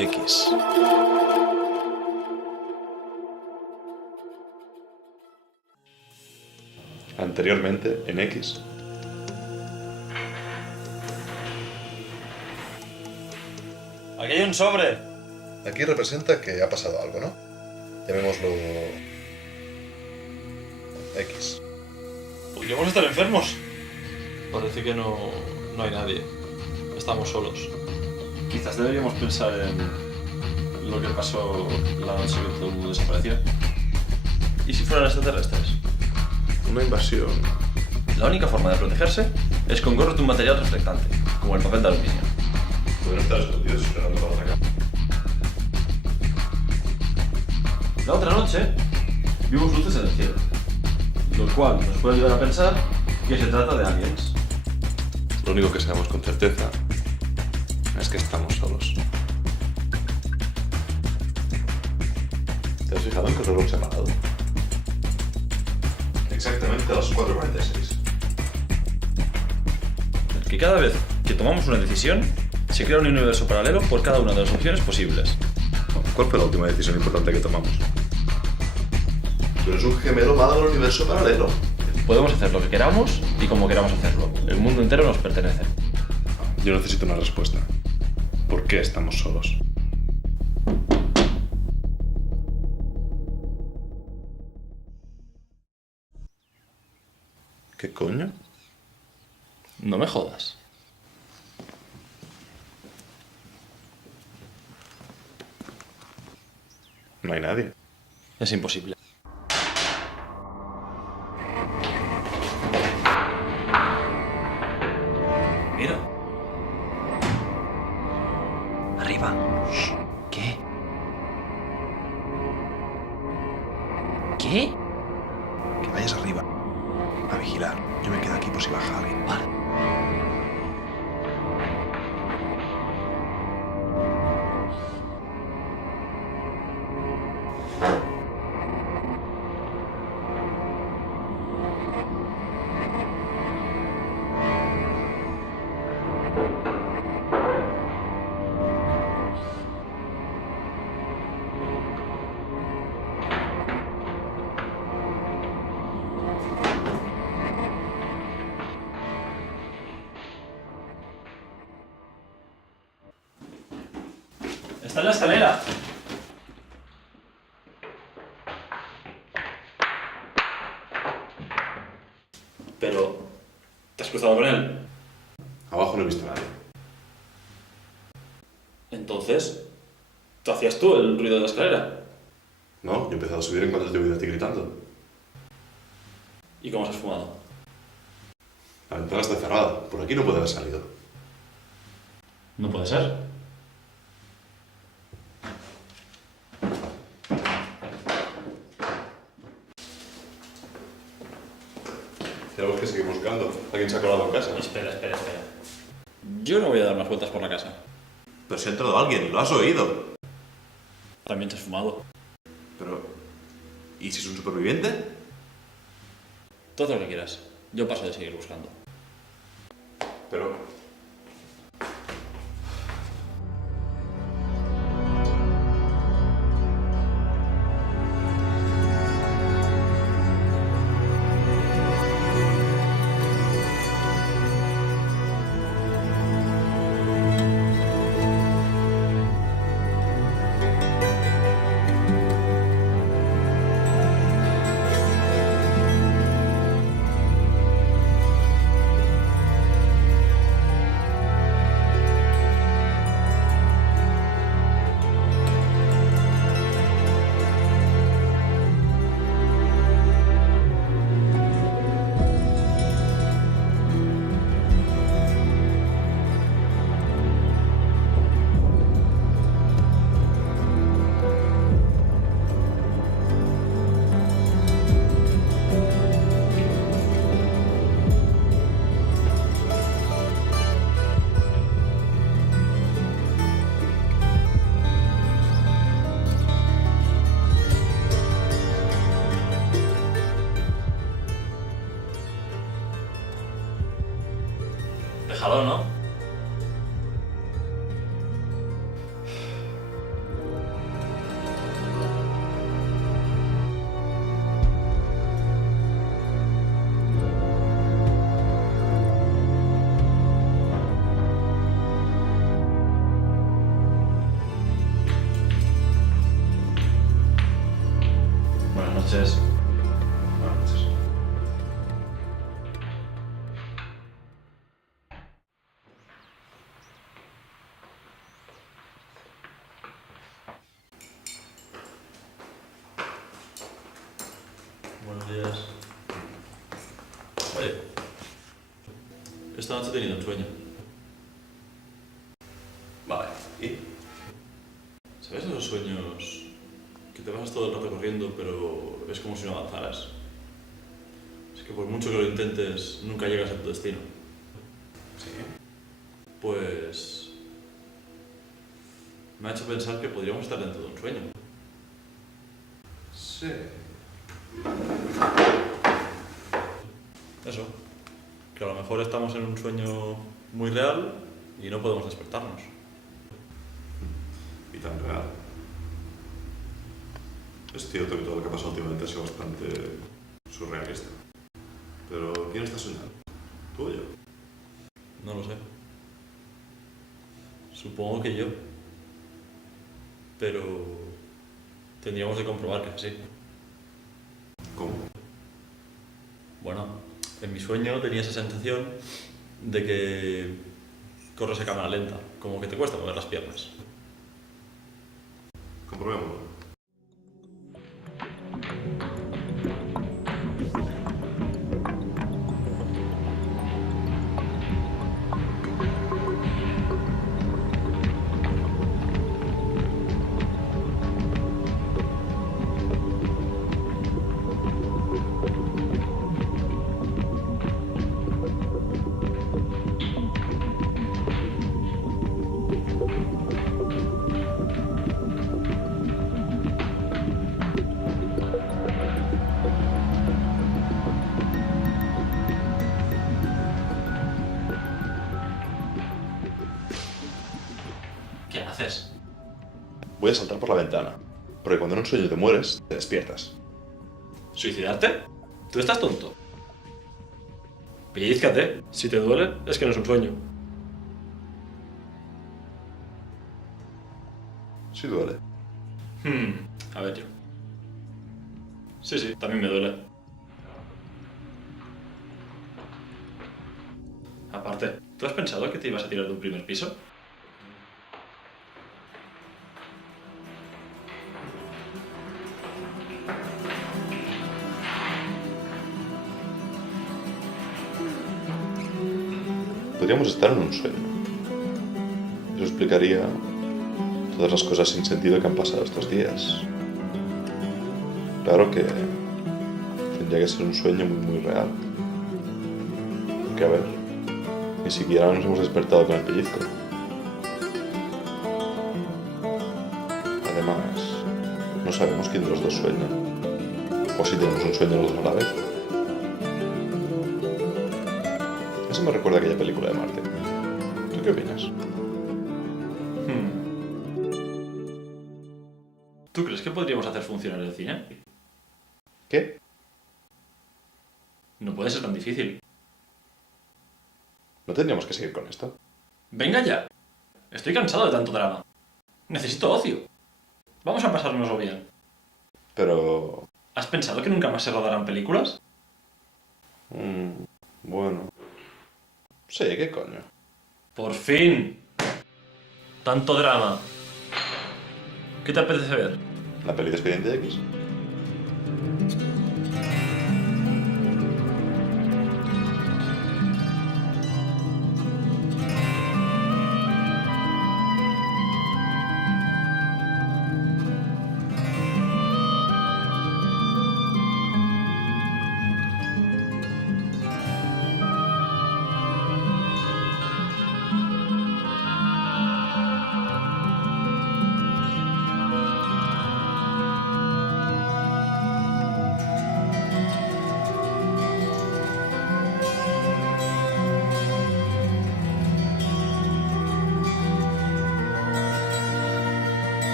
X. Anteriormente, en X. ¡Aquí hay un sobre! Aquí representa que ha pasado algo, ¿no? Llamémoslo X. Podríamos estar enfermos. Parece que no hay nadie. Estamos solos. Quizás deberíamos pensar en lo que pasó la noche que todo el mundo desapareció. ¿Y si fueran extraterrestres? Una invasión. La única forma de protegerse es con gorros de un material reflectante, como el papel de aluminio. Pueden estar escondidos esperando para atacar. La otra noche vimos luces en el cielo, lo cual nos puede ayudar a pensar que se trata de aliens. Lo único que sabemos con certeza es que estamos solos. ¿Te has fijado en que el reloj se ha parado? Exactamente a las 4:46. Que cada vez que tomamos una decisión, se crea un universo paralelo por cada una de las opciones posibles. ¿Cuál fue la última decisión importante que tomamos? Tú eres un gemelo malo del universo paralelo. Podemos hacer lo que queramos y como queramos hacerlo. El mundo entero nos pertenece. Yo necesito una respuesta. ¿Por qué estamos solos? ¿Qué coño? No me jodas. No hay nadie. Es imposible. Mira. Arriba. ¿Qué? ¿Qué? Que vayas arriba a vigilar. Yo me quedo aquí por si baja alguien. Vale. ¡Está en la escalera! Pero... ¿te has cruzado con él? Abajo no he visto a nadie. Entonces... ¿tú hacías tú el ruido de la escalera? No, yo he empezado a subir en cuanto te he oído a ti gritando. ¿Y cómo has fumado? La ventana está cerrada. Por aquí no puede haber salido. No puede ser. Tenemos que seguir buscando. ¿Alguien se ha colado en casa? Espera. Yo no voy a dar más vueltas por la casa. Pero si ha entrado alguien, lo has oído. También te has fumado. Pero... ¿y si es un superviviente? Todo lo que quieras. Yo paso de seguir buscando. Pero... Déjalo, ¿no? Oye, esta noche he tenido un sueño. Vale, ¿y? ¿Sabes esos sueños que te pasas todo el rato corriendo, pero es como si no avanzaras? Es que por mucho que lo intentes, nunca llegas a tu destino. Sí. Pues me ha hecho pensar que podríamos estar dentro de un sueño. Sí. Eso, que a lo mejor estamos en un sueño muy real y no podemos despertarnos. Y tan real. Es cierto que todo lo que ha pasado últimamente ha sido bastante surrealista. Pero ¿quién está soñando? ¿Tú o yo? No lo sé. Supongo que yo. Pero tendríamos que comprobar que sí. ¿Cómo? Bueno, en mi sueño tenía esa sensación de que corres a cámara lenta, como que te cuesta mover las piernas. Comprobémoslo. ¿Qué haces? Voy a saltar por la ventana. Porque cuando en un sueño te mueres, te despiertas. ¿Suicidarte? ¿Tú estás tonto? Pellízcate. Si te duele, es que no es un sueño. Sí duele. A ver yo. Sí, también me duele. Aparte, ¿tú has pensado que te ibas a tirar de un primer piso? Podríamos estar en un sueño. Eso explicaría todas las cosas sin sentido que han pasado estos días. Claro que tendría que ser un sueño muy real. Porque, a ver, ni siquiera nos hemos despertado con el pellizco. Además, no sabemos quién de los dos sueña. O si tenemos un sueño los dos a la vez. Eso me recuerda a aquella película de Marte. ¿Tú qué opinas? ¿Tú crees que podríamos hacer funcionar el cine? ¿Qué? No puede ser tan difícil. ¿No tendríamos que seguir con esto? ¡Venga ya! Estoy cansado de tanto drama. Necesito ocio. Vamos a pasárnoslo bien. Pero... ¿Has pensado que nunca más se rodarán películas? Bueno... Sí, ¿qué coño? ¡Por fin! Tanto drama. ¿Qué te apetece ver? ¿La peli de Expediente X?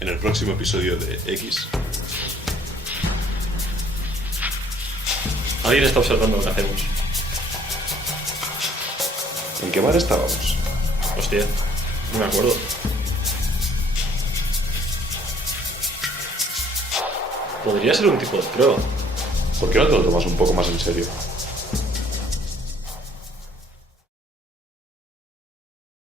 En el próximo episodio de X. Alguien está observando lo que hacemos. ¿En qué bar estábamos? Hostia, no me acuerdo. Podría ser un tipo de prueba. ¿Por qué no te lo tomas un poco más en serio?